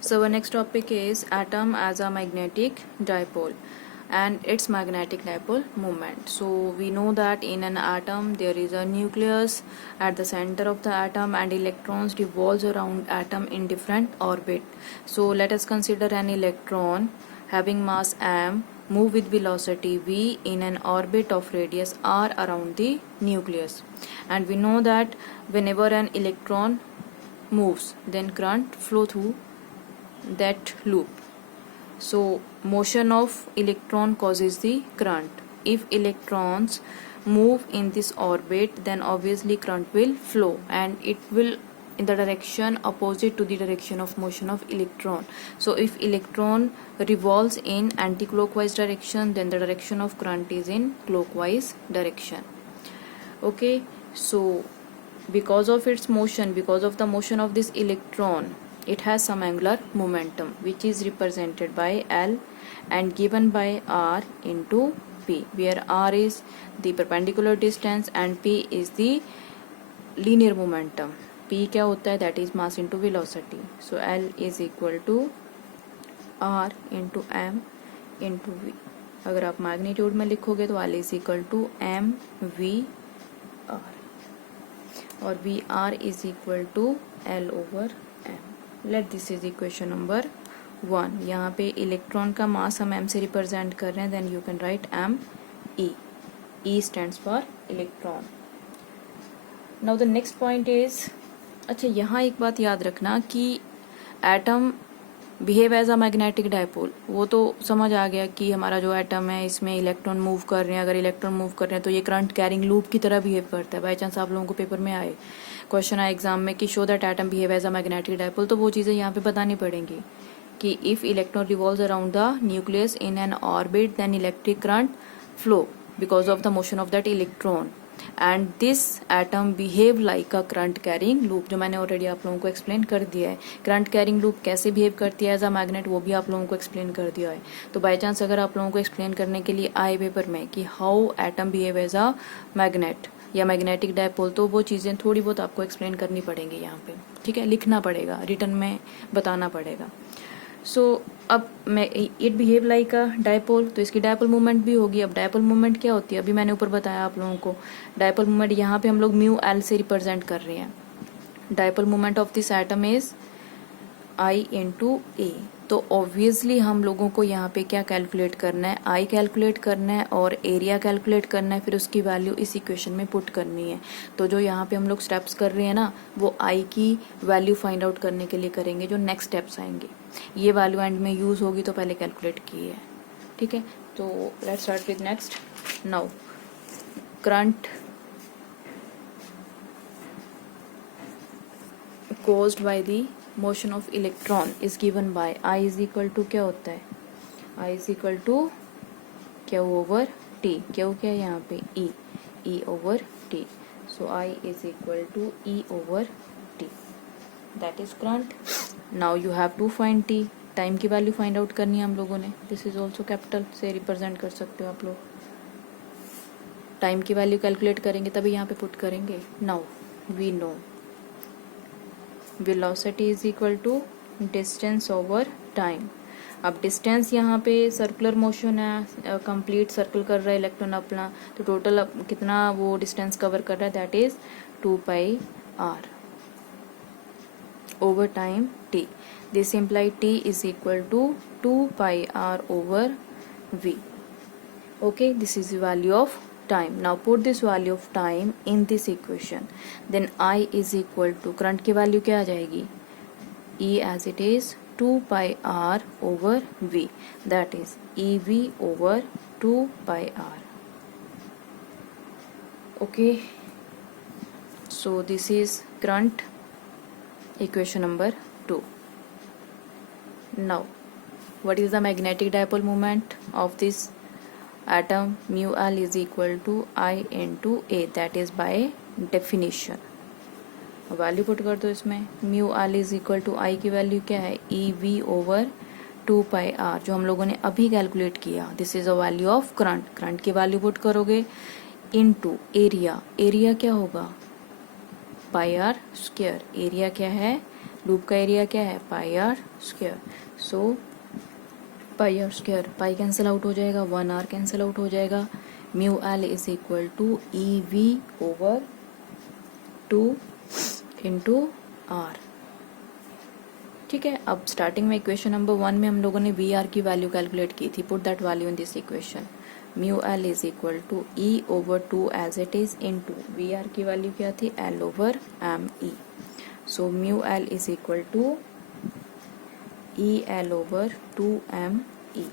So our next topic is atom as a magnetic dipole and its magnetic dipole moment. So we know that in an atom there is a nucleus at the center of the atom and electrons revolves around atom in different orbit. So let us consider an electron having mass m move with velocity v in an orbit of radius r around the nucleus, and we know that whenever an electron moves then current flow through that loop. So motion of electron causes the current. If electrons move in this orbit then obviously current will flow and it will in the direction opposite to the direction of motion of electron. So if electron revolves in anti-clockwise direction then the direction of current is in clockwise direction. Okay, so because of its motion, because of the motion of this electron, it has some angular momentum which is represented by L and given by R into P, where R is the perpendicular distance and P is the linear momentum. P क्या होता है, that is mass into velocity. So L is equal to R into M into V. अगर आप magnitude में लिखोगे तो L is equal to M V R और V R is equal to L over M. Let this is equation number 1. यहाँ पे electron का मास हम एम से रिप्रेजेंट कर रहे हैं, then you can write M E. E stands for electron. Now the next point is, अच्छा यहाँ एक बात याद रखना कि atom behave as a magnetic dipole. वो तो समझ आ गया कि हमारा जो एटम है इसमें इलेक्ट्रॉन मूव कर रहे हैं. अगर इलेक्ट्रॉन मूव कर रहे हैं तो ये करंट कैरिंग लूप की तरह बिहेव करता है. बाई चांस आप लोगों को पेपर में आए, क्वेश्चन आए एग्जाम में कि show that atom behave as a magnetic dipole, तो वो चीज़ें यहाँ पे बतानी पड़ेंगी कि if electron revolves around the nucleus in an orbit then electric current flow because of the motion of that electron and this atom behave like a current carrying loop, जो मैंने ऑलरेडी आप लोगों को एक्सप्लेन कर दिया है. Current carrying loop कैसे behave करती है एज अ मैग्नेट, वो भी आप लोगों को एक्सप्लेन कर दिया है. तो बाई चांस अगर आप लोगों को एक्सप्लेन करने के लिए आए पेपर में कि how atom behave as a magnet या मैग्नेटिक डायपोल, तो वो चीज़ें थोड़ी बहुत आपको एक्सप्लेन करनी पड़ेंगी यहाँ पे. ठीक है, लिखना पड़ेगा, रिटर्न में बताना पड़ेगा. सो अब मैं it behave like a dipole, तो इसकी डायपोल मूवमेंट भी होगी. अब डायपोल मूवमेंट क्या होती है, अभी मैंने ऊपर बताया आप लोगों को. डायपोल मूवमेंट यहाँ पे हम लोग म्यू एल से रिप्रेजेंट कर रहे हैं. Dipole moment of this atom is I into A. तो ऑब्वियसली हम लोगों को यहाँ पे क्या कैलकुलेट करना है, आई कैलकुलेट करना है और एरिया कैलकुलेट करना है, फिर उसकी वैल्यू इस इक्वेशन में पुट करनी है. तो जो यहाँ पे हम लोग स्टेप्स कर रहे हैं ना, वो आई की वैल्यू फाइंड आउट करने के लिए करेंगे. जो नेक्स्ट स्टेप्स आएंगे ये वैल्यू एंड में यूज होगी, तो पहले कैलकुलेट की है. ठीक है, तो let's start with next. Now current caused by the motion of electron is given by I is equal to क्या होता है, I is equal to Q over T. Q क्या है यहाँ पे, E. E over T. So I is equal to E over T. That is current. Now you have to find T. Time की value find out करनी है हम लोगों ने. दिस इज ऑल्सो कैपिटल से रिप्रेजेंट कर सकते हो आप लोग. टाइम की वैल्यू कैलकुलेट करेंगे तभी यहाँ पे पुट करेंगे. Now we know velocity is equal to distance over time. अब डिस्टेंस यहाँ पे सर्कुलर मोशन है, कंप्लीट सर्कल कर रहा है इलेक्ट्रॉन अपना, तो टोटल कितना वो डिस्टेंस कवर कर रहा है, that is 2 pi R over time T. This implies T is equal to 2 pi R over V. Okay, this is the value of time. Now put this value of time in this equation. Then I is equal to, current की value क्या आ जाएगी, E as it is 2 pi r over V. That is EV over 2 pi r. Okay, so this is current equation number 2. Now what is the magnetic dipole moment of this atom? Mu L is equal to I into A, that is by definition. Value put कर दो इसमें. Mu L is equal to I की value क्या है, E V over 2 pi R, जो हम लोगों ने अभी कैलकुलेट किया. This is a value of current. Current की वैल्यू पुट करोगे इनटू एरिया. एरिया क्या होगा, पाई आर स्क्वायर. एरिया क्या है, लूप का एरिया क्या है, pi R square. So pi R square, pi cancel out हो जाएगा, 1 आर कैंसिल आउट हो जाएगा. Mu L is equal to E V over 2 into R. ठीक है. अब स्टार्टिंग में इक्वेशन नंबर 1 में हम लोगों ने वी आर की वैल्यू कैलकुलेट की थी. Put that value in this equation. Mu L is equal to E over 2 as it is into V R की वैल्यू क्या थी, L over M E. So mu L is equal to E L over 2 M E.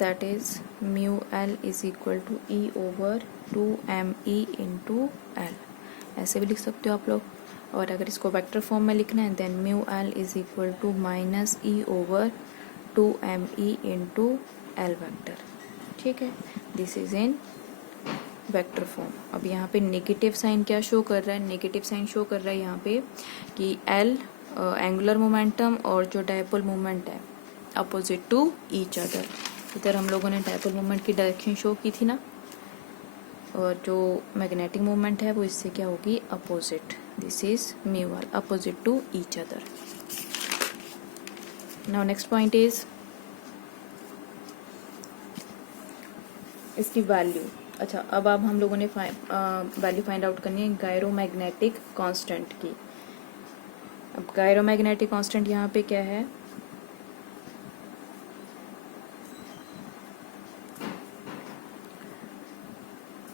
that is mu L is equal to E over 2me into L. ऐसे भी लिख सकते हो आप लोग. और अगर इसको वेक्टर फॉर्म में लिखना है then mu L is equal to minus E over 2me into L vector. ठीक है. This is in vector form. अब यहाँ पे नेगेटिव साइन क्या शो कर रहा है, नेगेटिव साइन शो कर रहा है यहाँ पे कि एल एंगुलर मोमेंटम और जो डायपोल मोमेंट है अपोजिट टू ईच अदर. इधर हम लोगों ने डायपोल मोमेंट की डायरेक्शन शो की थी ना, और जो मैग्नेटिक मोमेंट है वो इससे क्या होगी, opposite. This is mu L opposite to each other. Now next point is इसकी वैल्यू. अच्छा, अब हम लोगों ने वैल्यू फाइंड आउट करनी है गायरोमैग्नेटिक कांस्टेंट की. अब गायरोमैग्नेटिक कांस्टेंट यहाँ पे क्या है,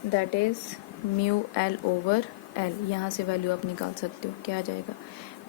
that is mu L over L. यहाँ से वैल्यू आप निकाल सकते हो, क्या आ जाएगा,